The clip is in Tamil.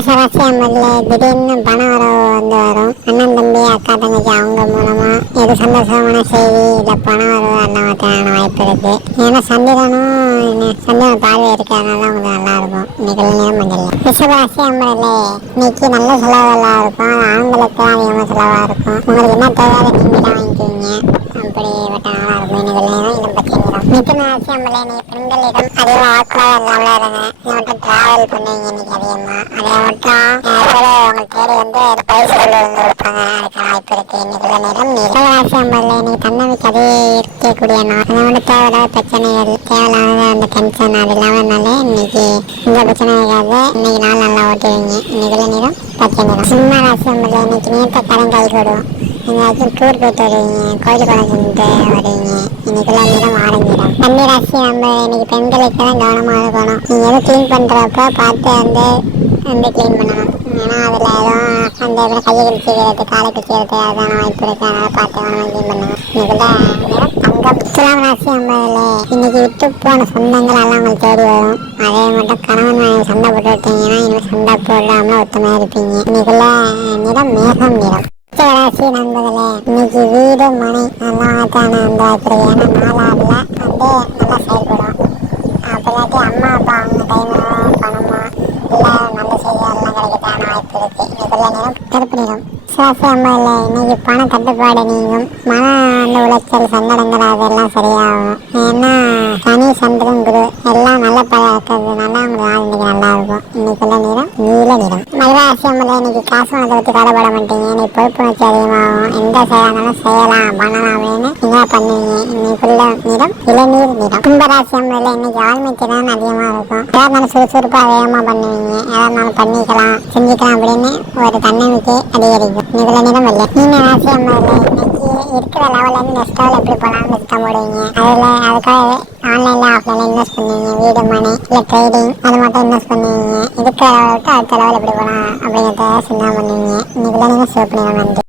மேஷராசி அம்பர்ல திடீர்னு பண வரவு வரும். அண்ணன் தம்பி அக்கா தங்கச்சி அவங்க மூலமா எது சந்தோஷமான செய்தி இல்ல பண வரவு அண்ணாவதான வாய்ப்பு இருக்கு. ஏன்னா சந்திரன் பார்வை இருக்கிறதுனால உங்களுக்கு நல்லா இருக்கும். இன்னைக்கு நேரம் மஞ்சள். ரிஷபராசி அம்பர்ல இன்னைக்கு நல்ல செலவெல்லாம் இருக்கும். ஆண்களுக்கு அதிகமாக செலவா இருக்கும். உங்களுக்கு என்ன தேவையான நீங்க தான் வாங்கிக்குவீங்க. அப்படிப்பட்ட நாளா இருக்கும். இன்னைக்கு நேரம் இடம் பற்றி நேரம். மிதுன ராசி அம்பர்ல இன்னைக்கு பெண்களிடம் அதிகமாக வாக்குவாதம் இல்லாம இருங்க. டிராவல் பண்ணுவீங்க இன்னைக்கு அதிகமா. அதை மட்டும் உங்களுக்கு தேடி வந்து பரிசுகள் வந்து கொடுப்பாங்க. அதுக்கான வாய்ப்பு இருக்கு. இன்னைக்குள்ள நேரம் ராசி அம்பர்ல இன்னைக்கு தன்னம்பிக்கை அதிகரிக்கக்கூடிய நாள். அதை மட்டும் தேவையில்லாத பிரச்சனைகள் தேவையில்லாத அந்த டென்ஷன் அது இல்லாமனாலே இன்னைக்கு இந்த பிரச்சனை இருக்காது. இன்னைக்கு நாள் நல்லா ஓட்டுவீங்க. இன்னைக்குள்ள நேரம் பச்சை நிறம். சிம்ம ராசி அம்பர்ல இன்னைக்கு நேற்ற கடன் கை கொடுவோம். எங்கேயாச்சும் டூர் போயிட்டு வருவீங்க. கோயில் குளம் சென்று வருவீங்க. இன்னைக்குள்ள நேரம் ஆரஞ்சிடும். கன்னி ராசி நம்ம இன்னைக்கு பெண்களுக்கு தான் கவனமாக இருக்கணும். நீங்க எதுவும் கிளீன் பண்றப்ப பார்த்து வந்து கிளீன் பண்ணணும். ஏன்னா அதுல எதுவும் அந்த கையை கிழிச்சிக்கிறது காலை கிழிச்சிக்கிறது அதான வாய்ப்பு இருக்கு. அதனால பார்த்து கவனமாக கிளீன் பண்ணுங்க. இன்னைக்குள்ள நேரம் தங்கம். துலாம் ராசி நம்மள இன்னைக்கு விட்டு போன சொந்தங்கள் எல்லாம் உங்களுக்கு தேடி வரும். அதே மட்டும் கணவன் சண்டை போட்டு விட்டீங்கன்னா இனிமேல் சண்டை போடாம ஒத்தமாக இருப்பீங்க. இன்னைக்குள்ள நிறம் மேகம் நிறம். ராசி நண்பர்களே இன்னைக்கு வீடு மனை நல்லா ஆத்தான அந்த வாய்ப்பு. ஏன்னா நாளாவில் வந்து நல்லா செயல்படும். அப்போதாட்டி அம்மா அப்பா அவங்க டைமோ பணமோ இல்லை நல்ல செய்தியெல்லாம் கிடைக்கிறதான வாய்ப்பு இருக்கு. இன்னைக்குள்ள நேரம் கருப்பு நிறம். சிவராசி அம்மா இல்லை இன்னைக்கு பண தட்டுப்பாடு நீங்கும். மன அந்த உளைச்சல் சங்கடங்கள் அதெல்லாம் சரியாகும். ஏன்னா சனி சந்திரன் குரு எல்லாம் நல்ல இருக்கிறதுனால அவங்க நாள் இன்னைக்கு நல்லா இருக்கும். இன்னைக்குள்ள நிறம் நீல நிறம். மகராசி அம்மல இன்னைக்கு காசு பணத்தை பற்றி கவலைப்பட மாட்டீங்க. இன்னைக்கு பொறுப்புணர்ச்சி அதிகமாகும். எந்த செயலானாலும் செய்யலாம் பண்ணலாம் அப்படின்னு நீங்க பண்ணுவீங்க. இன்னைக்குள்ள நிறம் இளநீர் நிறம். கும்பராசி அம்மல இன்னைக்கு ஆழ்மை திறன் அதிகமாக இருக்கும். ஏதாவது சுறுசுறுப்பாக வேகமாக பண்ணுவீங்க. ஏதாவது பண்ணிக்கலாம் செஞ்சுக்கலாம் அப்படின்னு ஒரு தன்னம்பிக்கை அதிகரிக்கும். இன்னைக்குள்ள நிறம் வெள்ளை. மீன ராசி அம்மல இன்னைக்கு இருக்கிற லெவலேருந்து நெக்ஸ்ட் லெவல் எப்படி போகலாம்னு திட்டம் போடுவீங்க. அதுக்காக ஆன்லைன்ல ஆஃப்லைன்ல இன்வெஸ்ட் பண்ணுவீங்க. வீடு மனை இல்லை ட்ரேடிங் அது மட்டும் இன்வெஸ்ட் பண்ணுவீங்க. இருக்கிற லெவலுக்கு அடுத்த லெவல் எப்படி போகலாம் அப்படிங்கிறத சின்ன பண்ணுவீங்க. இன்னைக்குள்ள நீங்கள் சிவப்பு நிறம். நன்றி.